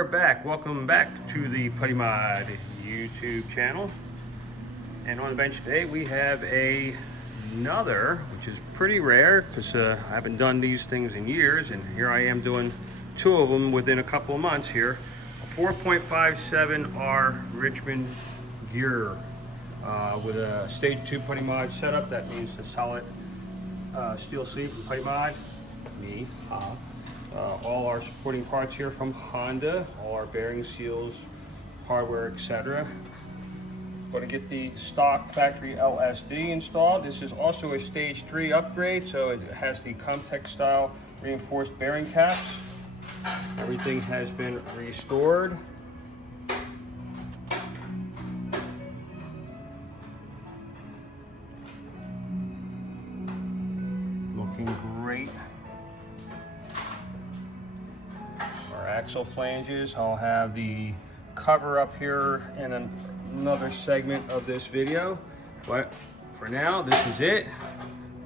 we're back. Welcome back to the PuddyMod YouTube channel. And on the bench today we have another, which is pretty rare because I haven't done these things in years, and here I am doing two of them within a couple of months here. A 4.57R Richmond gear with a stage 2 PuddyMod setup. That means the solid steel sleeve from PuddyMod. All our supporting parts here from Honda, all our bearing seals, hardware, etc. Going to get the stock factory LSD installed. This is also a stage 3 upgrade, so it has the Comtech style reinforced bearing caps. Everything has been restored. Looking great. Our axle flanges, I'll have the cover up here in another segment of this video, but for now this is it,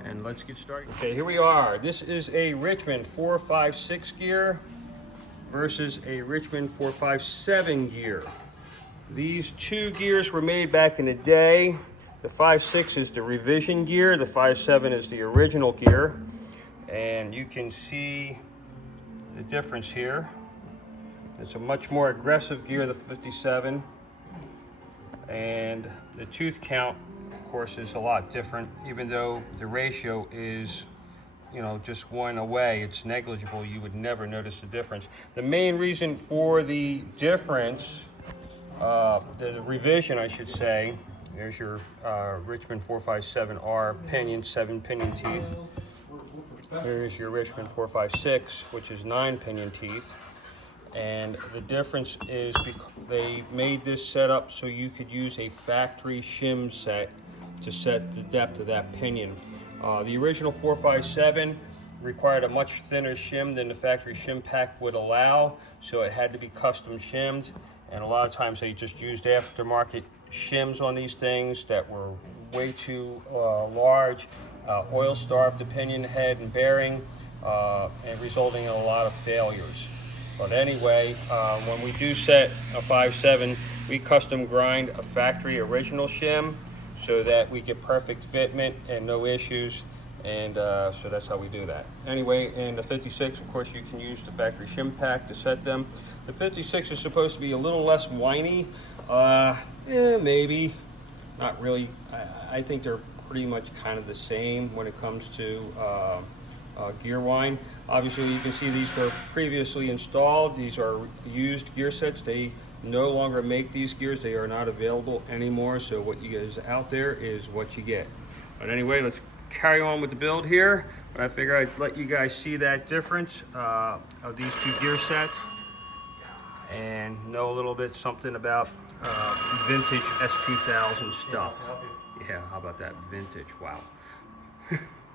and let's get started. Okay, here we are. This is a Richmond 456 gear versus a Richmond 457 gear. These two gears were made back in the day. The 5.6 is the revision gear, the 5.7 is the original gear, and you can see the difference here. It's a much more aggressive gear, the 57, and the tooth count, of course, is a lot different. Even though the ratio is, you know, just one away, it's negligible. You would never notice the difference. The main reason for the difference, the revision, I should say, there's your Richmond 457R pinion, 7 pinion teeth. Here's your Richmond 456, which is 9 pinion teeth. And the difference is because they made this setup so you could use a factory shim set to set the depth of that pinion. The original 457 required a much thinner shim than the factory shim pack would allow, so it had to be custom shimmed. And a lot of times they just used aftermarket shims on these things that were way too large, oil-starved the pinion head and bearing, and resulting in a lot of failures. But anyway, when we do set a 5.7, we custom grind a factory original shim so that we get perfect fitment and no issues, and so that's how we do that. Anyway, in the 56, of course, you can use the factory shim pack to set them. The 56 is supposed to be a little less whiny, maybe, not really. I think they're pretty much kind of the same when it comes to gear whine. Obviously, you can see these were previously installed. These are used gear sets. They no longer make these gears. They are not available anymore. So what you guys out there is what you get. But anyway, let's carry on with the build here. But I figure I'd let you guys see that difference of these two gear sets and know a little bit something about vintage S2000 stuff. Yeah, how about that vintage? Wow.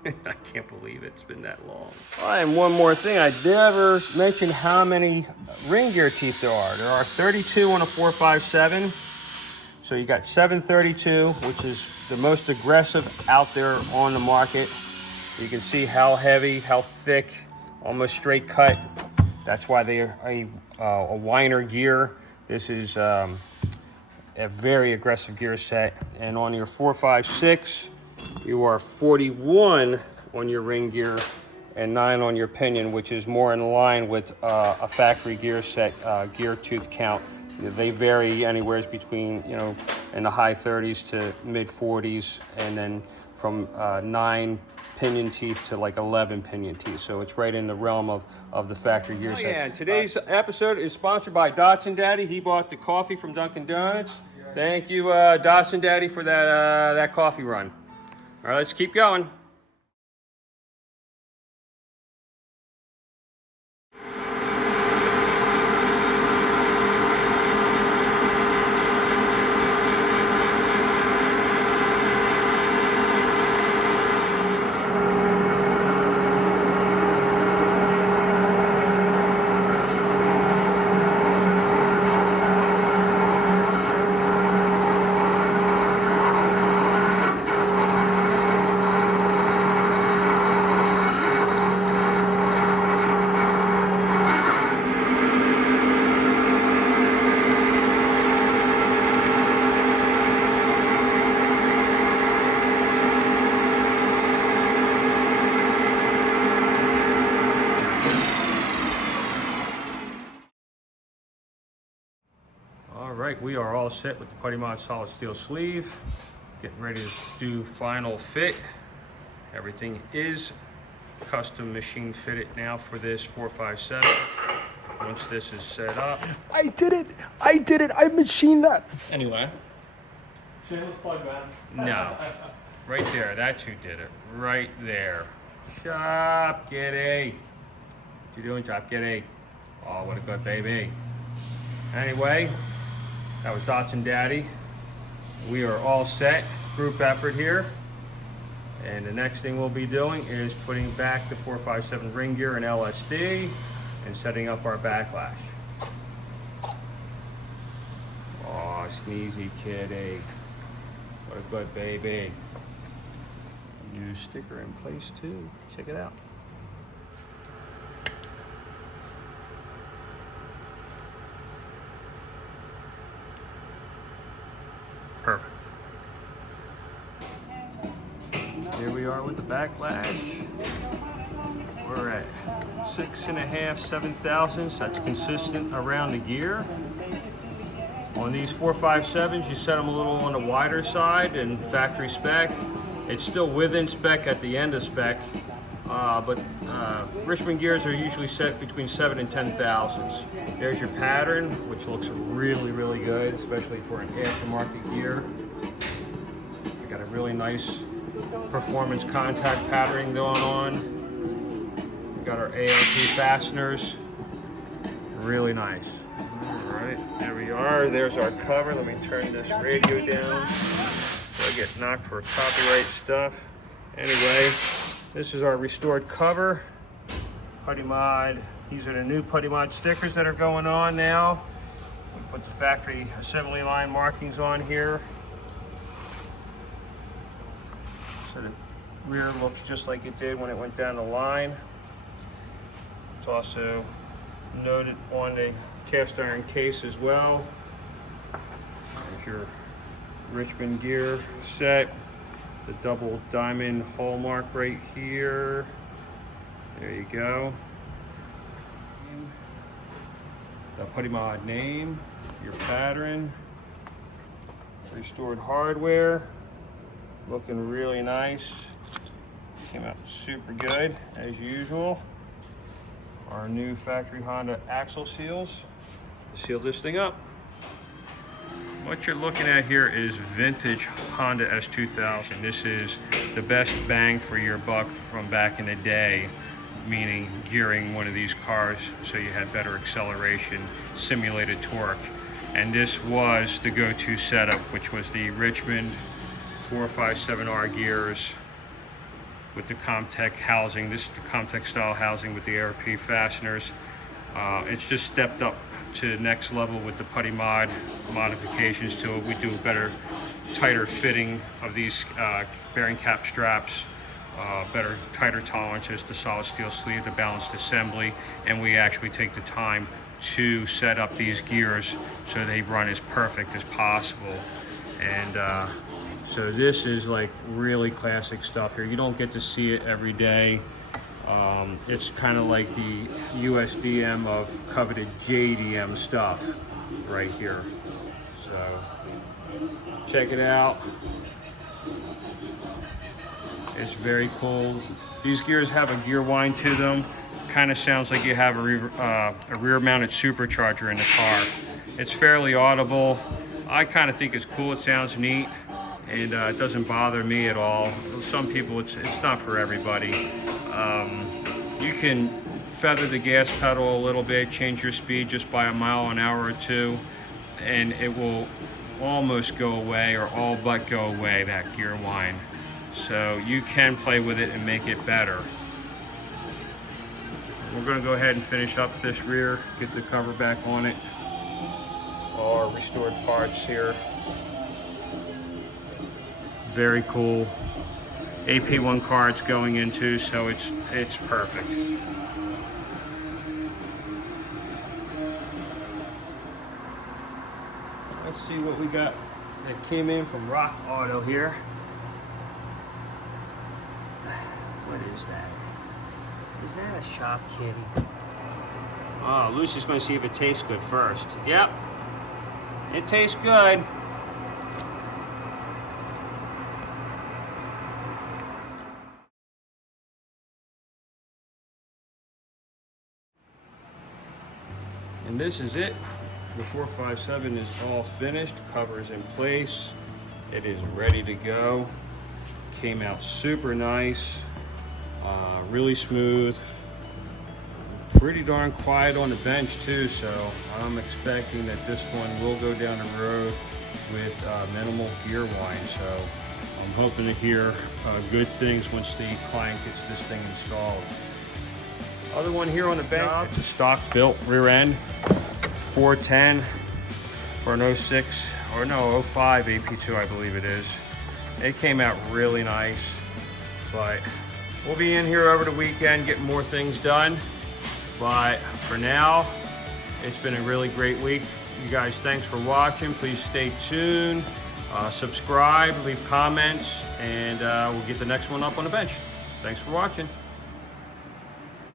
I can't believe it's been that long. And one more thing, I never mentioned how many ring gear teeth there are. There are 32 on a 457. So you got 732, which is the most aggressive out there on the market. You can see how heavy, how thick, almost straight cut. That's why they are a whiner gear. This is a very aggressive gear set. And on your 456, you are 41 on your ring gear and 9 on your pinion, which is more in line with a factory gear set gear tooth count. They vary anywhere between, you know, in the high 30s to mid 40s, and then from 9 pinion teeth to like 11 pinion teeth. So it's right in the realm of the factory gear set. Yeah, today's episode is sponsored by Dotson Daddy. He bought the coffee from Dunkin' Donuts. Thank you, Dotson Daddy, for that coffee run. All right, let's keep going. right, we are all set with the PuddyMod solid steel sleeve. Getting ready to do final fit. Everything is custom machine fitted now for this 457. Once this is set up. I did it! I machined that! Anyway. Shameless plug, man. No. Right there, that's who did it. Right there. Chop Kitty. What you doing, Chop Kitty? Oh, what a good baby. Anyway, that was Dots and Daddy. We are all set. Group effort here. And the next thing we'll be doing is putting back the 457 ring gear and LSD and setting up our Backlash. Oh, sneezy kitty. What a good baby. New sticker in place too. Check it out. Perfect. Here we are with the Backlash. We're at 6.5, 7 thousandths. That's consistent around the gear. On these 457s, you set them a little on the wider side and factory spec. It's still within spec at the end of spec, but Richmond gears are usually set between 7 and 10 thousandths. There's your pattern, which looks really, really good, especially for an aftermarket gear. You got a really nice performance contact patterning going on. We got our ARP fasteners, really nice. All right, there we are. There's our cover. Let me turn this radio down before I get knocked for copyright stuff. Anyway, this is our restored cover. PuddyMod. These are the new PuddyMod stickers that are going on now. We put the factory assembly line markings on here. So the rear looks just like it did when it went down the line. It's also noted on the cast iron case as well. There's your Richmond gear set. The double diamond hallmark right here. There you go. The PuddyMod name, your pattern, restored hardware, looking really nice. Came out super good as usual. Our new factory Honda axle seals. Seal this thing up. What you're looking at here is vintage Honda S2000. This is the best bang for your buck from back in the day, meaning gearing one of these cars so you had better acceleration, simulated torque. And this was the go-to setup, which was the Richmond 457R gears with the Comtech housing. This is the Comtech style housing with the ARP fasteners. It's just stepped up to the next level with the PuddyMod modifications to it. We do a better, tighter fitting of these bearing cap straps, better, tighter tolerances, the solid steel sleeve, the balanced assembly, and we actually take the time to set up these gears so they run as perfect as possible. And so this is like really classic stuff here. You don't get to see it every day. It's kind of like the USDM of coveted JDM stuff right here. So check it out. It's very cool. These gears have a gear whine to them. Kind of sounds like you have a rear-mounted supercharger in the car. It's fairly audible. I kind of think it's cool. It sounds neat, and it doesn't bother me at all. Some people, it's not for everybody. You can feather the gas pedal a little bit, change your speed just by a mile an hour or two, and it will almost go away, or all but go away, that gear whine. So you can play with it and make it better. We're going to go ahead and finish up this rear, get the cover back on it. All our restored parts here. Very cool. AP1 cards going into, so it's perfect. Let's see what we got that came in from Rock Auto here. What is that? Is that a shop kitty? Oh, Lucy's going to see if it tastes good first. Yep. It tastes good. And this is it. The 457 is all finished, cover is in place. It is ready to go. Came out super nice, really smooth, pretty darn quiet on the bench too, so I'm expecting that this one will go down the road with minimal gear whine. So I'm hoping to hear good things once the client gets this thing installed. Other one here on the bench, it's a stock built rear end, 410 for an 06, or no, 05 AP2 I believe it is. It came out really nice, but we'll be in here over the weekend getting more things done. But for now, it's been a really great week. You guys, thanks for watching. Please stay tuned, subscribe, leave comments, and we'll get the next one up on the bench. Thanks for watching.